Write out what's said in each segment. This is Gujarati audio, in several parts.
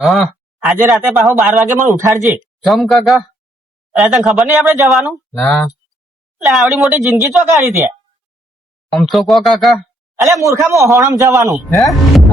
હા આજે રાતે પાછો 12 વાગે મને ઉઠાડજે. ચમ કાકા? અરે તને ખબર નહીં આપણે જવાનું? ના એટલે આવડી મોટી જિંદગી તો કાઢી દે. આમ તો કો કાકા. અલે મૂર્ખામાં હોણમ જવાનું. હે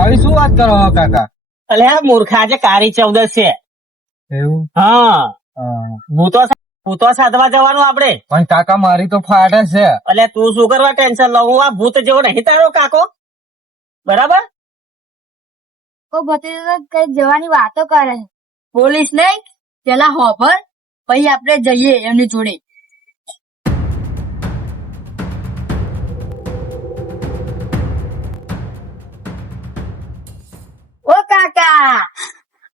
આવી શું વાત કરો હો કાકા? અલે મૂર્ખા, આજે કાળી 14 છે. એવું? હા, હા. ભૂતો સાધવા જવાનું આપણે. પણ કાકા મારી તો ફાટે છે. એટલે તું શું કરવા ટેન્શન લઉં? હું આ ભૂત જેવો નહીં તારો કાકો, બરાબર? ઓ ભત્રીજો કઈ જવાની વાતો કરે છે. પોલીસ નહીં, પેલા હોભર પછી આપણે જઈએ એમની જોડે. ઓ કાકા,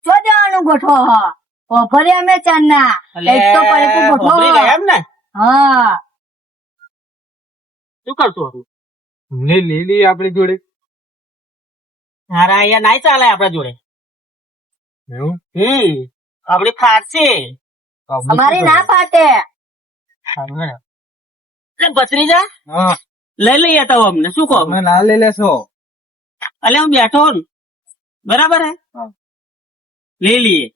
જો જવાનું ગોઠવો હો. હોભરે અમે ચાંદના એક તો પૈકું ગોઠવો. હોભળી ગયા એમ ને? હા, શું કરશું હતું? લીલી આપણી જોડે. હારા અહીંયા નાઈ ચાલે આપણા જોડે. એવું? આપડી ફાટશે. અમારી ના ફાટે. એટલે ભત્રીજા હા લઈ લઈએ તો અમને શું કહો? તમે ના લઈ લેશો? અલે હું બેઠો ને, બરાબર હે, હા. લઈ લઈએ.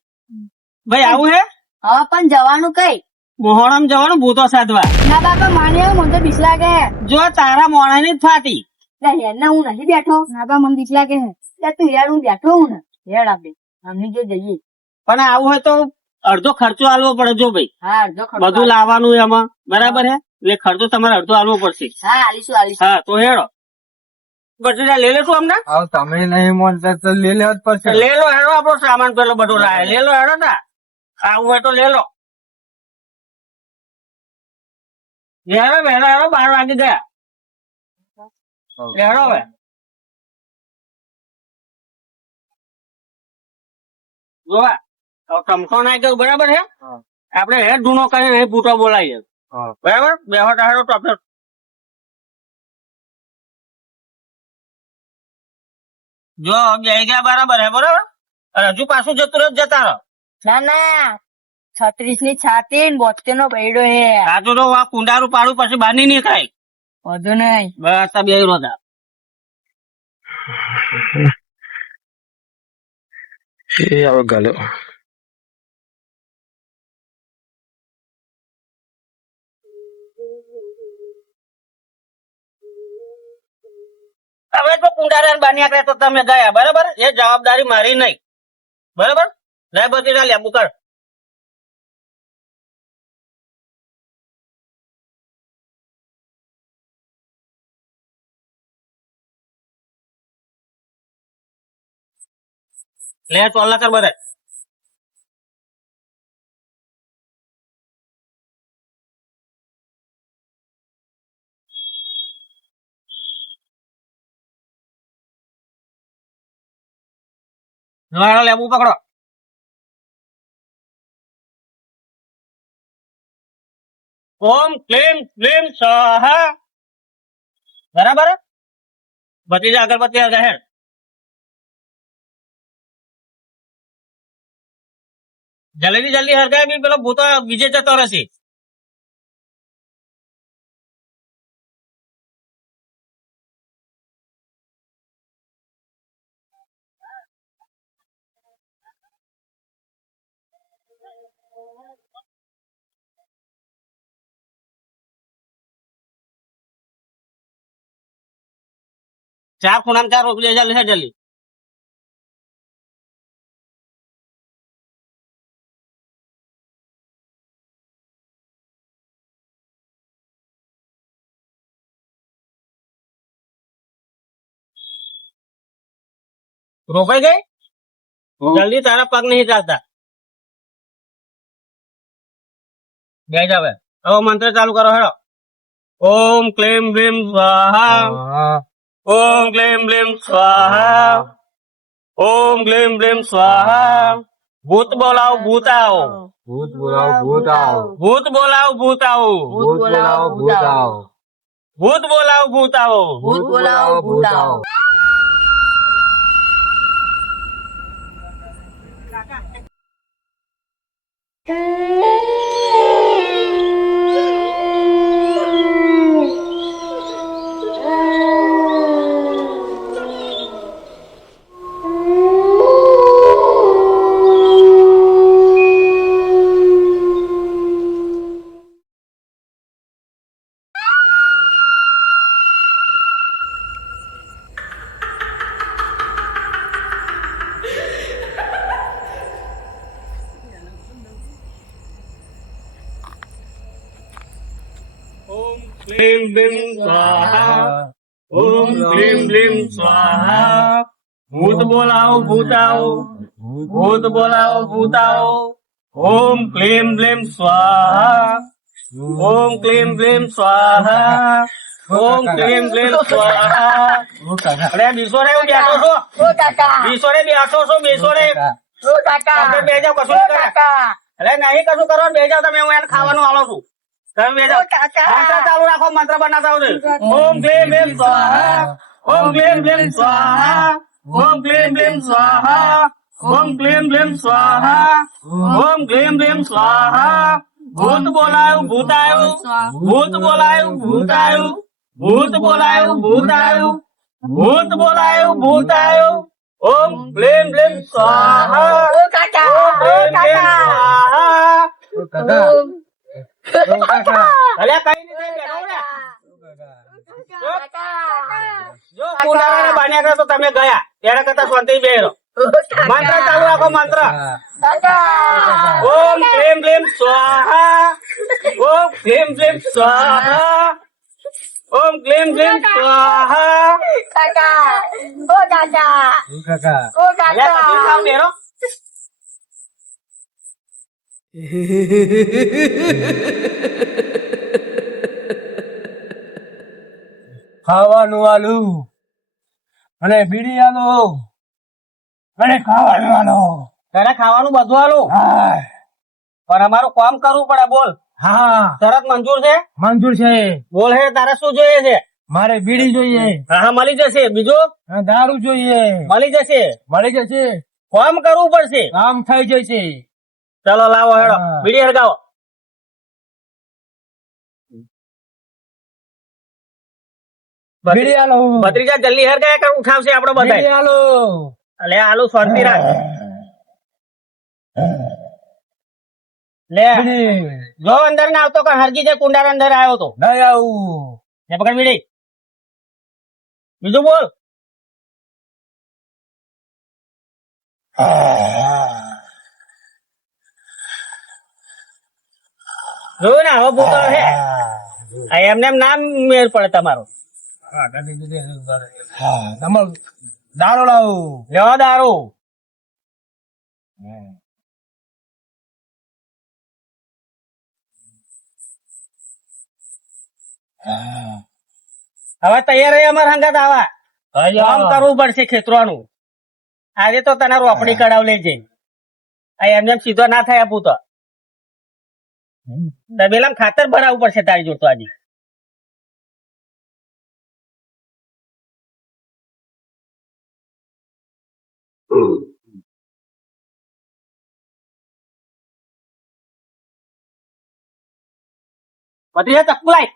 ભાઈ આવું હે? હા, પણ જવાનું કઈ? મોહણમ જવાનું ભૂતો સાધવા. ના બાપા માને મને તો બીક લાગે. જો તારા મોણા ની જ ફાટી. હેડ હું નથી બેઠો. ના બા મને બીક લાગે છે. તું હેડ, હું બેઠો હું ને. હેડ આપણે અમને જો જઈએ. પણ આવું હોય તો અડધો ખર્ચો આલવો પડે. જો ભાઈ હા, અડધો ખર્ચો બધું લાવવાનું એમાં, બરાબર હે, એટલે ખર્ચો તમારે અડધો આલવો પડશે. હા, આલીશું. હા તો હેડો. ભત્રીજા લઈ લેશું અમને? આવ તમે નહીં માનતા તો લઈ લેવા જ પડશે. લે લો હેડો, આપણો સામાન પેલો બધો લાવે. લે લો હેડો ના, આવું હોય તો લે લો. હેડો વહેલો હેડો, 12 વાગી ગયા. હેડો હવે. જોવા ટમકો નાઈ ગયો, બરાબર છે. હા. આપડે હેડ ધૂનો કરીને અહીં ભૂતો બોલાવીએ, હા. બરાબર? બેહો હેડો ટોપે. જો બે ગયા, બરાબર હે, બરાબર? અને હજુ પાછું જતું રહો, જતા રહો. ના ના, 36 ની છાતી ને 72 નો બૈડો હે. સાચું તો આ કુંડારું પાડું પછી બહાર નહીં નીકળાય. વધુ નહીં. બસ આ બે રોતા. હવે ગાલો. હવે જો કુંડારા બન્યા કરે તો તમે ગયા, બરાબર? એ જવાબદારી મારી નહીં, બરાબર? લે બધી લેબુ કર. લે ચોલ્લા કર બધા. લેબુ પકડો. ઓમ ક્લીમ ક્લીમ સ્વાહા, બરાબર? બધી અગરબત્તી રહે. જલ્દી જલ્દી હરગાય, બી પેલો ભૂતો બીજે જતો રહેશે. ચાર ખૂણામાં ચાર રોકલી જલ્દી છે, જલ્દી. રોકાઈ ગઈ? જલ્દી, તારા પગ નહીં ચાલતા. બે જ હવે. હવે મંત્ર ચાલુ કરો, હેડો. ઓમ ક્લીમ ક્લીમ સ્વાહા, ઓમ ક્લીમ ક્લીમ સ્વાહા, ઓમ ક્લીમ ક્લીમ સ્વાહા. ભૂત બોલાવો, ભૂત આવો. ભૂત બોલાવો, ભૂત આવો. ભૂત બોલાવો, ભૂત આવો. ભૂત બોલાવો, ભૂત આવો. ભૂત બોલાવો, ભૂત આવો. ભૂત બોલાવો, ભૂત આવો. ક્લીમ બ્લીમ સ્વાહા ઓમ ક્લીમ બ્લીમ સ્વાહા ભૂત બોલાવો ભૂતાઓ ભૂત બોલાવો ભૂતાઓ ઓમ ક્લીમ બ્લીમ સ્વાહા ઓમ ક્લીમ બ્લીમ સ્વાહા ઓમ ક્લીમ બ્લીમ સ્વાહા અરે બિસોરે બેઠો છો ઓ કાકા બિસોરે બેઠો છો બિસોરે ઓ કાકા તમે બે જાઓ કશું ઓ નહીં કરે. કાકા અરે નહીં કશું કરો બે જાઓ તમે હું એને ખાવાનું આલો છું તમે બે જાઓ ઓ કાકા. મંત્ર ચાલુ રાખો મંત્ર બનાવતા આવડે ઓમ ક્લીમ બ્લીમ સ્વાહા ઓમ ક્લીમ બ્લીમ સ્વાહા ઓમ ક્લીમ બ્લીમ સ્વાહા ઓમ ક્લીમ બ્લીમ સ્વાહા ઓમ ક્લીમ બ્લીમ સ્વાહા ભૂત બોલાયું ભૂત આવ્યું ભૂત બોલાયું ભૂત આવ્યું ભૂત બોલાયું ભૂત આવ્યું ભૂત બોલાયું ભૂત આવ્યું ઓમ ક્લીમ બ્લીમ સ્વાહા ઓ કાકા ઓમ ઓ ક્લીમ બ્લીમ કાકા સ્વાહા અલ્યા કઈ નહીં બેઠો ને જો કુંડાળાને બાન્યા કરે તો તમે ગયા એના કરતા શાંતિ બેહરો મંત્ર ચાલુ રાખો મંત્ર ઓમ ક્લીમ બ્લીમ સ્વાહા ઓમ ક્લીમ બ્લીમ સ્વાહા ઓમ ક્લીમ બ્લીમ સ્વાહા કાકા ઓ કાકા કાકા ઓ અલ્યા કદી કાકા ખાવ બેરો ખાવાનું આલુ અને બીડી આલો અને ખાવાનું આલો તારે ખાવાનું બધું આલું હા પણ અમારું કામ કરવું પડે બોલ હા શરત મંજૂર છે મંજૂર છે બોલ હે તારે શું જોઈએ છે મારે બીડી જોઈએ હા હા મળી જશે બીજું અને દારૂ જોઈએ મળી જશે મળી જશે કામ કરવું પડશે કામ થઈ જશે ચાલો લાવો હેડો હા. બીડી હળગાવો બીડી આલો ભત્રીજા જલ્દી હળગાયા કર ઉઠાવશે આપડે બીડી બધા આલો અલે આલુ શાંતિ રાખ લે બીડી જો અંદર ના આવતો કે હરજી જે કુંડાર અંદર આવ્યો તો નહીં આવું લે પકડ બીડી બીજું બોલ જોયું ને હવે ભૂતો છે આ એમને એમ નામ મેળ પડે તમારો હા તમારું દારૂ લાવું લેવા દારૂ હવે તૈયાર રહી અમારા હંગાત આવા કામ કરવું પડશે ખેતરોનું આજે તો તને રોપડી કડાવ લઈ જઈ આ એમને એમ સીધો ના થાય આપું તો તબેલામાં ખાતર ભરાવવું પડશે તારી જોડતો આજે બધી ચક્કુ લાય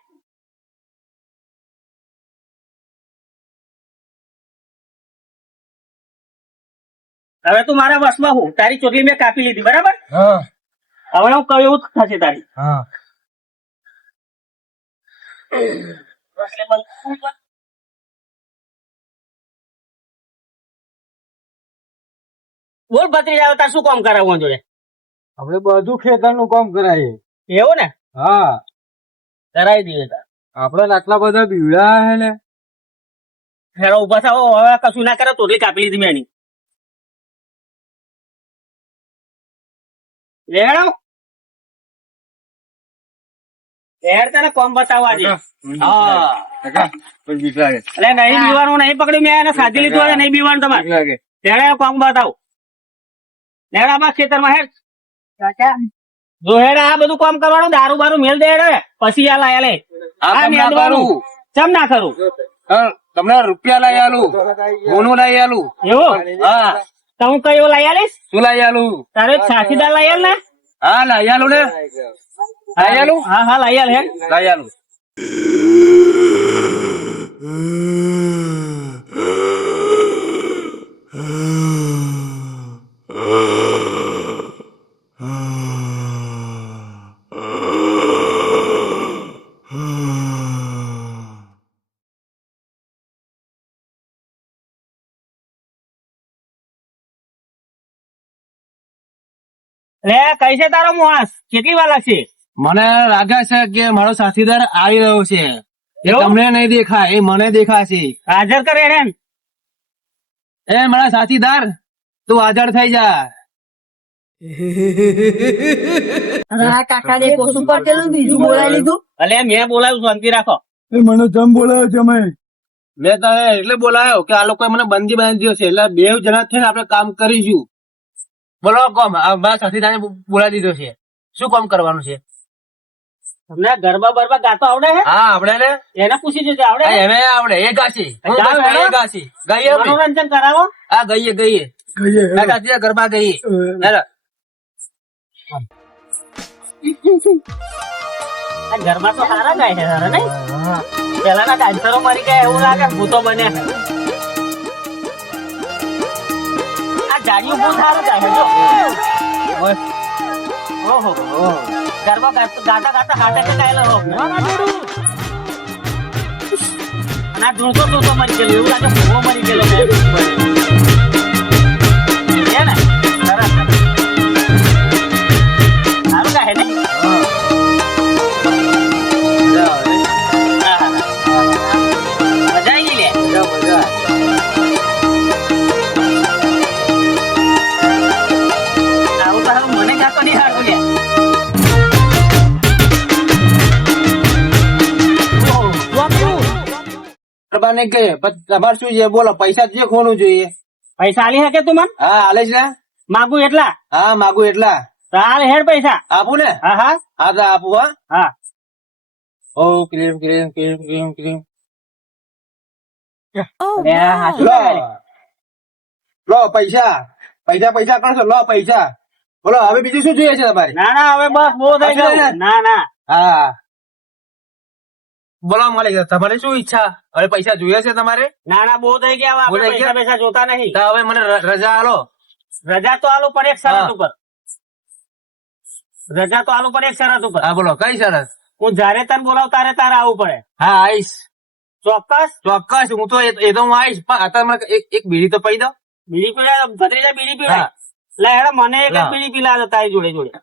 હવે તું મારા વશમાં હું તારી ચોટલી મેં કાપી લીધી બરાબર હા હવે હું કહ્યું એવું જ થશે તારી હા બોલ ભત્રીજા તાર શું કામ કરાવવું જોડે આપણે બધું ખેતરનું કામ કરાય એવું ને હા કરાવી દઈએ તાર આપડે આટલા બધા બીવડા હે ને હેરો ઉભા થાવ હવે કશું ના કરે ચોટલી કાપી લીધી મેં એની લેડો યાર તને કોમ બતાવવા આજે હા કાકા કોઈ બીક લાગે એટલે નહીં બીવાનું નહીં પકડી મેં એને સાધી લીધું હોય નહીં બીવાનું તમારે બીક લાગે ત્યારે કોમ બતાવ લેડા ખેતરમાં હેડ કાકા જો હેડ આ બધું કામ કરવાનું દારૂ બારૂ મેલ દે હેડ પછી આ લાયા લે આ મેદવાનું ચમ ના કરું તમને રૂપિયા લઈ આલું સોનું લઈ આલું એવું હા તો હું કયો લઈ આલીશ શું લઈ આલું તારે છાસીદાર લઈ આલ ને હા લઈ આલું ને લઈ આલું હા હા લઈ આલ હેડ લઈ આલું લે કઈ છે તારો માણસ કેટલી વાર લાગશે મને લાગે છે કે મારો સાથીદાર આવી રહ્યો છે એ તમને નહીં દેખાય, એ મને દેખાશે. હાજર કરે એને. એ મારા સાથીદાર, તું હાજર થઈ જા. હા કાકા ને પોસું પડેલું બીજું બોલાવી લીધું. અલે મેં બોલાવ્યું, શાંતિ રાખો. મને જમ બોલાવ્યો છે મેં તને એટલે બોલાયો કે આ લોકોએ મને બંદી બાંધ્યો છે, એટલે બે જણા થઈને આપણે કામ કરીશું. બોલો કોમ, મારા સાથીદારને બોલાવી દીધો છે. શું કામ કરવાનું છે? તમને ગરબા બરબા ગાતો આવડે છે? હા આવડે ને, એને પૂછી જોજે આવડે છે? એને આવડે. એ ગાશી જાઓ, હેડો. એ ગાશી ગઈએ અમે. મનોરંજન કરાવો. હા ગઈએ દાદા ગરબા ગઈએ. હેલો. આ ગરબા તો સારા ગાય છે સારા નહીં? પેલાના ડાન્સરો મરી ગયા એવું લાગે, ભૂતો બન્યા છે. આ જાડિયું બહુ સારું ગાય છે જો. ઓહો ગરબા ગાતા ગાતા હાથે ચકાયેલો હો. અને આ ધૂળતો ધૂળતો મરી ગયેલો એવું લાગે, ભૂવો મરી ગયેલો છે. છે ને? સરસ સરસ. સારું ગાય ને? મજા આવી ગઈ લે. આવું તો હારું મને ગાતો નહીં હારું લે. ગરબાને કહીએ પણ તમારે શું છે બોલો? પૈસા જે ખોનું જોઈએ. પૈસા આલી શકે તું મન? હા હાલે છે ને? માગું એટલા? હા માગું એટલા. ચાલ હેડ પૈસા. આપું ને? હા હા હા તો આપું. હા હા. ઓ cream cream cream cream cream. અરે આ હાચું લો લાગે લે. લો પૈસા પૈસા પૈસા કરશો. લો પૈસા. બોલો હવે બીજું શું જોઈએ છે તમારે? ના ના હવે બસ બહુ થઈ ગયું. ના ના હા બોલો માલિક, તમારે શું ઈચ્છા? હવે પૈસા જોઈએ છે તમારે? ના ના બહુ થઈ ગયા. હવે બહુ થઈ આપણે ગયા? પૈસા પૈસા જોતા નહીં. તો હવે મને રજા આલો. રજા તો આલું પણ એક શરત હા. ઉપર. રજા તો આલું પણ એક શરત ઉપર. હા બોલો કઈ સરસ. હું જયારે તને બોલાવ તારે તારે આવવું પડે. હા આવીશ ચોક્કસ. ચોક્કસ. હું તો એ તો હું આવીશ, પણ અત્યારે મને એક બીડી તો પડી દો. બીડી પીવડાય ભત્રીજા બીડી પીવડાય. હા. લે હેડો મને એક જ લાવ. બીડી પીલા દો તારી જોડે જોડે.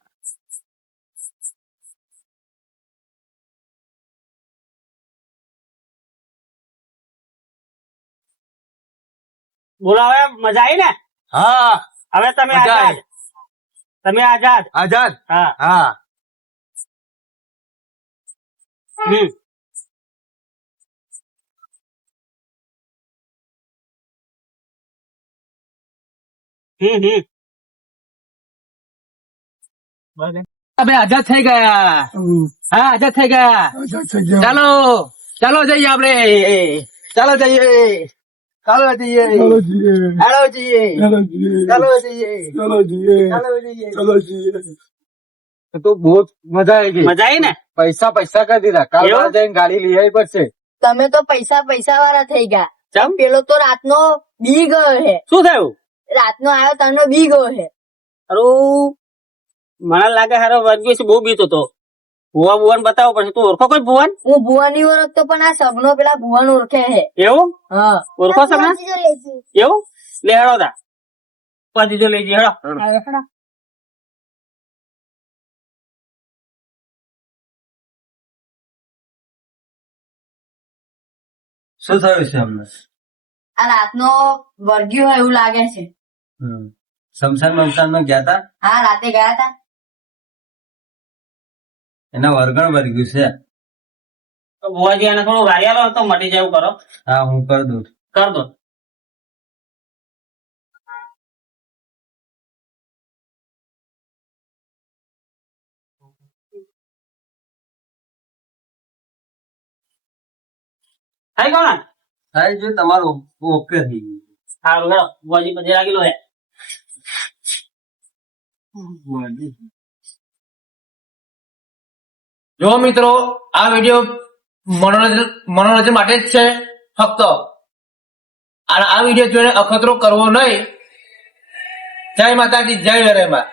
બોલો હવે મજા આવી ને? હા હવે તમે મજા આઝાદ. આવી. તમે આઝાદ. આઝાદ. હા. હા હમ હમ આપણે આઝાદ થઈ ગયા. હા આઝાદ થઈ ગયા. ચાલો ચાલો જઈએ આપણે. ચાલો જઈએ. ચાલો જઈએ. ચાલો જઈએ. ચાલો જઈએ. તો બહુ મજા આવી ગઈ. મજા આવી ને? પૈસા પૈસા કરી દીધા. કાલ એવું? બહાર જઈને ગાડી લઈ આવી પડશે. તમે તો પૈસા પૈસા વાળા થઈ ગયા. ચમ? પેલો તો રાતનો બી ગયો છે. શું થયું? રાતનો આવ્યો તનો બી ગયો છે. હારું મને લાગે હારો વર્ગીસ બહુ બીતો હતો. ભુવા ભુવન બતાવો પડશે. તું ઓળખો કોઈ ભુવન? હું ભુવાની ઓળખતો પણ આ સગનો પેલા ભુવન ઓળખે છે. એવું હા ઓળખો છો ને? એવું લે હેડો તા પતિજો લઈ જઈએ હેડો. શું થયું છે અમને? આ રાતનો વર્ગ્યો હોય એવું લાગે છે. શમશાન બમશાનમાં ગયા તા? હા રાતે ગયા હતા. એના વર્ગણ વર્ગ્યું છે. તો ભુવાજી એને થોડું વારિયાલો હતો મટી જાય એવું કરો. હા હું કરી દઉં. કર દો. થઈ ગયો ને? થાય છે તમારું ઓકે થઈ ગયું. સારું હેડો ભુવાજી પછી લાગેલો હે. જો મિત્રો આ વિડીયો મનોરંજન માટે જ છે ફક્ત. અને આ વિડીયો જોઈને અખતરો કરવો નહીં. જય માતાજી, જય વેરેમાં.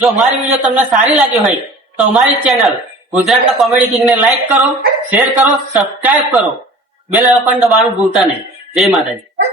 જો અમારી વિડીયો તમને સારી લાગી હોય તો અમારી ચેનલ ગુજરાતના કોમેડી કિંગ ને લાઈક કરો, શેર કરો, સબસ્ક્રાઇબ કરો, બેલ આઇકન દબાવવાનું ભૂલતા નહીં. જય માતાજી.